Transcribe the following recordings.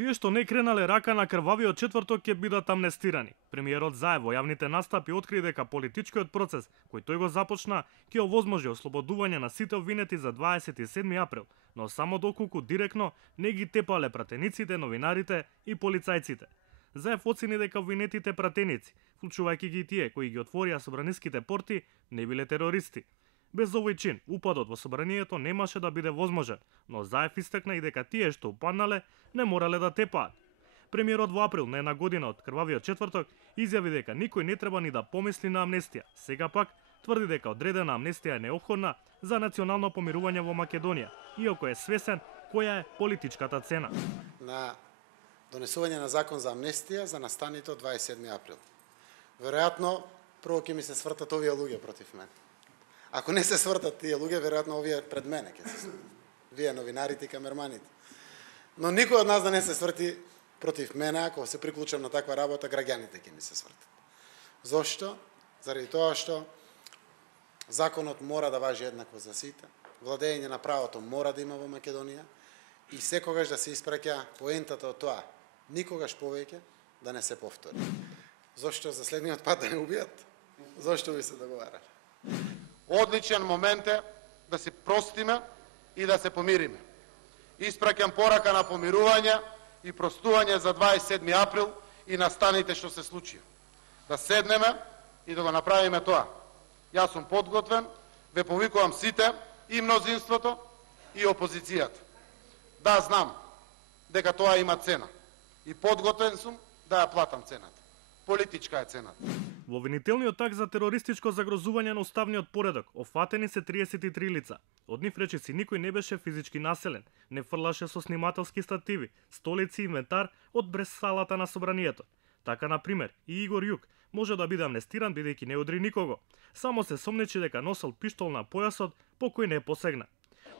Тие што не кренале рака на крвавиот четврток ќе бидат амнестирани. Премиерот Заев во јавните настапи откри дека политичкиот процес, кој тој го започна, ќе овозможи ослободување на сите обвинети за 27 април, но само доколку директно не ги тепале пратениците, новинарите и полицајците. Заев оцени дека обвинетите пратеници, вклучувајќи ги тие кои ги отворија собраниските порти, не биле терористи. Без овој чин, упадот во собранието немаше да биде возможен, но Заев истакна и дека тие што упаднале не морале да тепаат. Премиерот во април на една година од крвавиот четврток изјави дека никој не треба ни да помисли на амнестија. Сега пак тврди дека одредена амнестија е неопходна за национално помирување во Македонија, иако е свесен која е политичката цена. На донесување на закон за амнестија за настаните од 27 април. Веројатно, прво ќе ми се свртат овие луѓе против мене. Ако не се свртат тие луѓе, веројатно овие пред мене ќе се свртат. Вие новинарите и камерманите. Но никој од нас да не се сврти против мене, ако се приклучам на таква работа, граѓаните ќе ми се свртат. Зошто? Заради тоа што законот мора да важи еднакво за сите, владење на правото мора да има во Македонија и секогаш да се испраќа поентата од тоа, никогаш повеќе да не се повтори. Зошто за следниот пат да не убијат? Зошто ви се договарале? Одличен момент е да се простиме и да се помириме. Испраќам порака на помирување и простување за 27 април и настаните што се случија. Да седнеме и да го направиме тоа. Јас сум подготвен, ве повикувам сите, и мнозинството, и опозицијата. Да, знам дека тоа има цена. И подготвен сум да ја платам цената. Политичка е цената. Во обвинителниот акт за терористичко загрозување на уставниот поредок офатени се 33 лица. Од нив речиси никој не беше физички населен, не фрлаше со снимателски стативи, столици и инвентар од брез салата на собранието. Така, например, и Игор Јук може да биде амнестиран бидејќи не удри никого. Само се сомнечи дека носел пиштол на појасот по кој не посегна.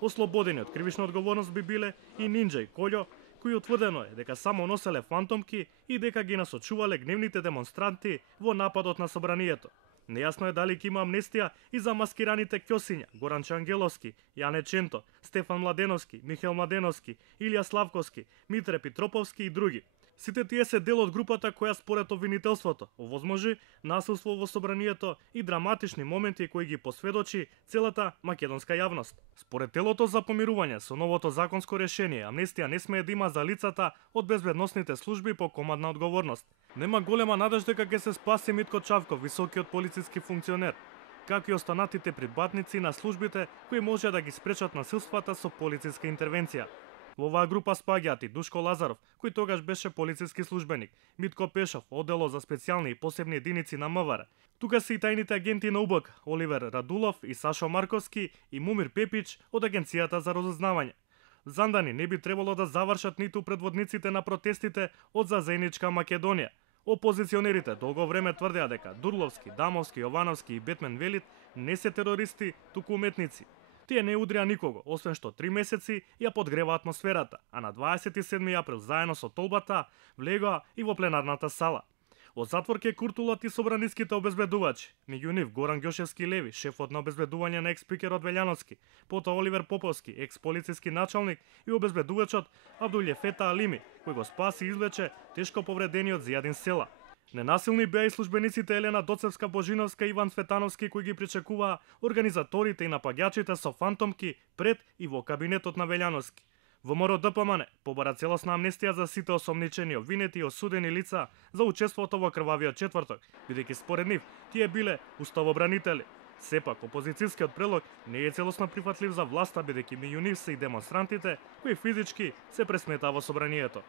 Ослободени од кривична одговорност би биле и Нинџа и Колјо, кои утврдено е дека само носеле фантомки и дека ги насочувале гневните демонстранти во нападот на собранието. Нејасно е дали ќе има амнестија и за маскираните ќосиња Горанче Ангеловски, Јане Ченто, Стефан Младеновски, Михел Младеновски, Илија Славковски, Митре Петроповски и други. Сите тие се дел од групата која според обвинителството овозможи насилство во собранието и драматични моменти кои ги посведочи целата македонска јавност. Според телото за помирување со новото законско решение, амнестија не смее да има за лицата од безбедносните служби по командна одговорност. Нема голема надежда дека ќе се спаси Митко Чавков, високиот полициски функционер, како и останатите прибатници на службите кои може да ги спречат насилствата со полициска интервенција. Во оваа група спаѓаат и Душко Лазаров, кој тогаш беше полициски службеник, Митко Пешов, оддело за специјални и посебни единици на МВР. Тука се и тајните агенти на УБК, Оливер Радулов и Сашо Марковски и Мумир Пепич од Агенцијата за разузнавање. Зандани не би требало да завршат ниту предводниците на протестите од За заедничка Македонија. Опозиционерите долго време тврдеа дека Дурловски, Дамовски, Јовановски и Бетмен Велит не се терористи, туку уметници. Тие не удрија никого, освен што 3 месеци ја подгрева атмосферата, а на 27 април заедно со толбата влегоа и во пленарната сала. Од затвор ќе куртулат и собраниските обезбедувачи, меѓу нив Горан Ѓошевски Леви, шефот на обезбедување на екс-спикерот Велјановски, потоа Оливер Поповски, екс-полициски началник и обезбедувачот Абдулје Фета Алими, кој го спаси и извлече тешко повредениот Зијадин Села. Ненасилни беа и службениците Елена Доцевска Божиновска и Иван Светановски кои ги причекуваа организаторите и напаѓачите со фантомки пред и во кабинетот на Велјановски. ВМРО ДПМН побара целосна амнестија за сите осомничени, обвинети и осудени лица за учеството во крвавиот четврток, бидејќи според нив тие биле уставобранители. Сепак, опозицијскиот предлог не е целосно прифатлив за власта, бидејќи меѓу нив се и демонстрантите кои физички се пресметаа во собранието.